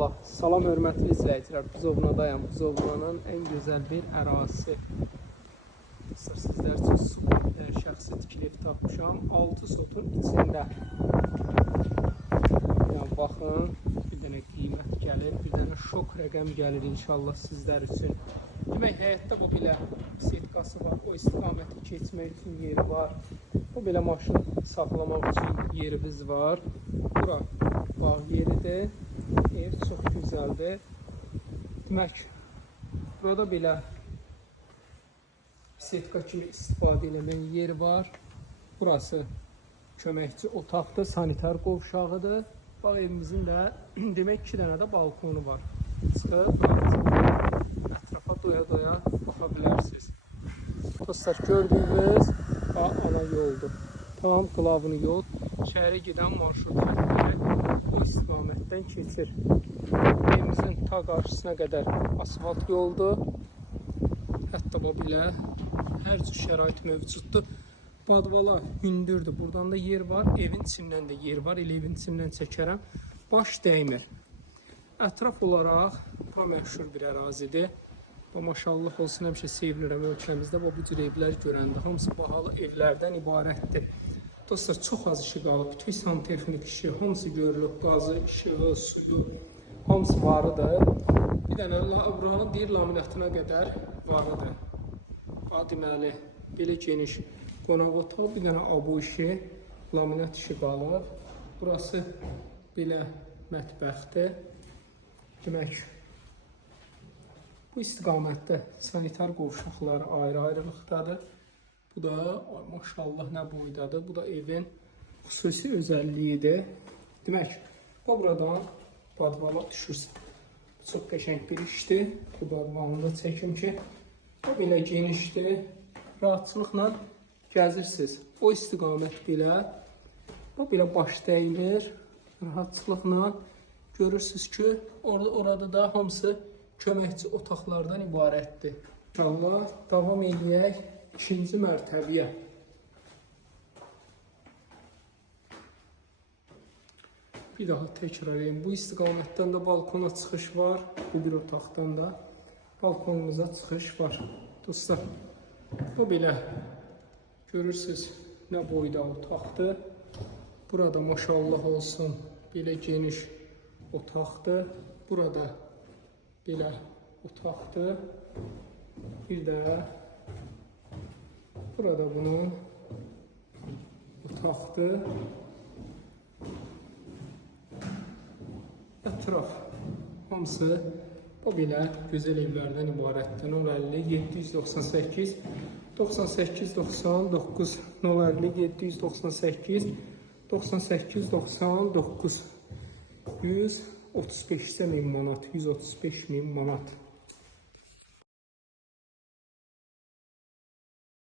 Maşallah. Salam hörmətli izləyicilər. Buzovnadayım. Buzovnanın ən gözəl bir ərazisi. Sizlər üçün super şəxsi tikili ev tapmışam. 6 sotun içində. Yəni baxın, bir dənə qiymət gəlir, bir dənə şok rəqəm gəlir inşallah sizlər üçün. Demək, həyətdə bu belə setkası var, o istiqaməti keçmək üçün yeri var. Bu belə maşın saxlamaq üçün yerimiz var. Bura bağ yeridir. Ev çox gözəldir. Demək, burada belə setka kimi istifadə eləmək yeri var. Burası köməkçi otaqdır, sanitar qovşağıdır. Bax, evimizin də demək 2 dənə də balkonu var. Çıxıb ətrafa doya-doya baxa bilərsiniz. Dostlar, gördüyünüz ana yoldur. Tam qılavını yol. Şəhərə gedən marşrut xəttləri o istiqamətdən keçir. Evimizin ta qarşısına qədər asfalt yoldur. Hətta bu belə hər cür şərait mövcuddur. Badvala hündürdür. Buradan da yer var. Evin içindən də yer var. Elə evin içindən çəkərəm. Baş dəymir. Ətraf olaraq bu məşhur bir ərazidir. Və maşallah olsun, həmişə sevinirəm ölkəmizdə bu cür evlər görəndə. Hamısı bahalı evlərdən ibarətdir. Dostlar, çox az işi qalıb. Bütün santexnik işi, hamısı görülüb. Qazı, işığı, suyu, hamısı varıdır. Bir dənə buranın deyir laminatına qədər varıdır. Deməli, belə geniş qonaq otağı, bir dənə abu işi, laminat işi qalıb. Burası belə mətbəxdir. Demək, bu istiqamətdə sanitar qovşaqları ayrı-ayrılıqdadır. Bu da maşallah nə boydadır. Bu da evin xüsusi özəlliyidir. Demək, buradan badvala düşürsən. Çox qəşəng bir işdir. Bu badvalını da çəkim ki, o belə genişdir. Rahatçılıqla gəzirsiniz. O istiqamət belə baş dəymir. Rahatçılıqla görürsünüz ki, orada da hamısı köməkçi otaqlardan ibarətdir. İnşallah davam edək 2-ci mərtəbəyə. Bir daha təkrar edeyim. Bu istiqamətdən də balkona çıxış var. Bu bir otaqdan da balkonumuza çıxış var. Dostlar, bu belə görürsünüz nə boyda otaqdır. Burada maşallah olsun belə geniş otaqdır. Burada belə otaqdır. Bir də burada bunun otaqdır. Ətraf hamısı bu belə gözəl evlərdən ibarətdir. 050 798 98 99 050 798 98 99 135'də 1000 manat, 135.000 manat.